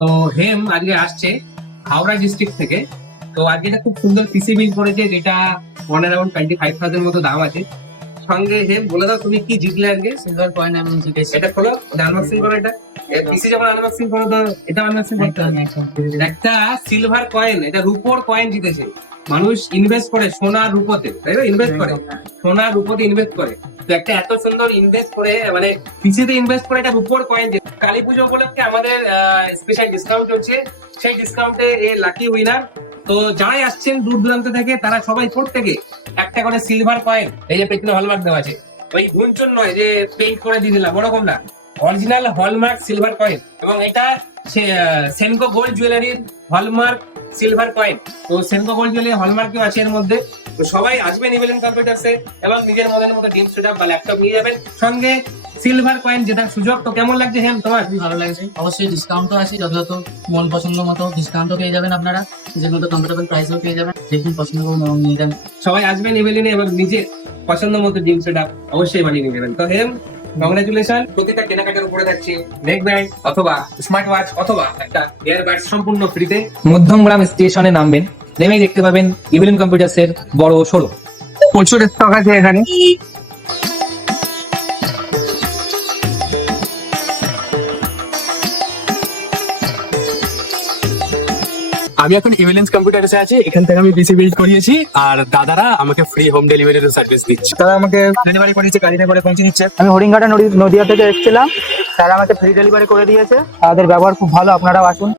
তো হেম আজকে আসছে হাওড়া ডিস্ট্রিক্ট থেকে। তো আজকে এটা খুব সুন্দর পিসি বিল করেছে, যেটা ওয়ান অ্যারাউন্ড 25,000 মতো দাম আছে। সঙ্গে হেম বলে দাও তুমি কি জিতলে আজকে। সিলভার কয়েন আমি জিতেছি। এটা খোলো, আনবক্সিং করো। এটা পিসি যখন আনবক্সিং করো তো এটা আনবক্সিং করতে হবে। একটা সিলভার কয়েন, এটা রূপোর কয়েন জিতেছে। মানুষ ইনভেস্ট করে সোনার রূপোতে, তাই না? ইনভেস্ট করে সোনার রূপোতে ইনভেস্ট করে। তো একটা এত সুন্দর ইনভেস্ট করে, মানে পিসিতে ইনভেস্ট করে এটা রূপোর কয়েন। কালী পুজো উপলক্ষে আমাদের স্পেশাল ডিসকাউন্ট চলছে, সেই ডিসকাউন্টে এ লাকি উইনার। তো যারাই আসছেন দূর দূরান্ত থেকে, তারা সবাই প্রত্যেকে একটা করে সিলভার কয়েন, এই যে পেছনে হলমার্ক দেওয়া আছে, ওই গুঞ্চন নয় যে পেইন্ট করে দিয়ে দিলাম ওরকম না, অরিজিনাল হলমার্ক সিলভার কয়েন। এবং এটা সেনকো গোল্ড জুয়েলারির হলমার্ক সিলভার কয়েন। তো সেনকো গোল্ড জুয়েলারি হলমার্কও আছে এর মধ্যে। তো সবাই আসবেন ইভেলেন কম্পিউটার্সে এবং নিজের মনের মতো ডিম সেটআপ বা ল্যাপটপ নিয়ে যাবেন, সঙ্গে সিলভার কয়েন জেতার সুযোগ। তো কেমন লাগছে হেম তোমার? খুবই ভালো লাগছে। অবশ্যই ডিসকাউন্টও আছে, যথাযথ মন পছন্দ মতো ডিসকাউন্টও পেয়ে যাবেন আপনারা, নিজের মতো কমফোর্টেবল প্রাইসও পেয়ে যাবেন। দেখুন পছন্দ করুন এবং নিয়ে যান। সবাই আসবেন ইভেলিনে এবং নিজের পছন্দ মতো ডিম সেটআপ অবশ্যই বানিয়ে নিয়ে যাবেন। তো হেম, কংগ্রেচুলেশন। প্রতিটা কেনাকাটার উপরে থাকছে নেক ব্যান্ড অথবা স্মার্ট ওয়াচ অথবা একটা ইয়ারবাড সম্পূর্ণ ফ্রিতে। মধ্যমগ্রাম স্টেশনে নামবেন, নেমেই দেখতে পাবেন ইভেলিন কম্পিউটার্স এর বড় শোরুম। প্রচুর স্টক আছে এখানে। আমি এখন ইভিলেন্স কম্পিউটার্সে আছি, এখান থেকে আমি পিসি বিল্ড করিয়েছি আর দাদারা আমাকে ফ্রি হোম ডেলিভারির সার্ভিস দিচ্ছে। তারা আমাকে ডেলিভারি করেছে, গাড়িতে করে পৌঁছে দিচ্ছে। আমি হরিণঘাটা নদিয়া থেকে এসেছিলাম, তারা আমাকে ফ্রি ডেলিভারি করে দিয়েছে। তাদের ব্যবহার খুব ভালো, আপনারাও আসুন।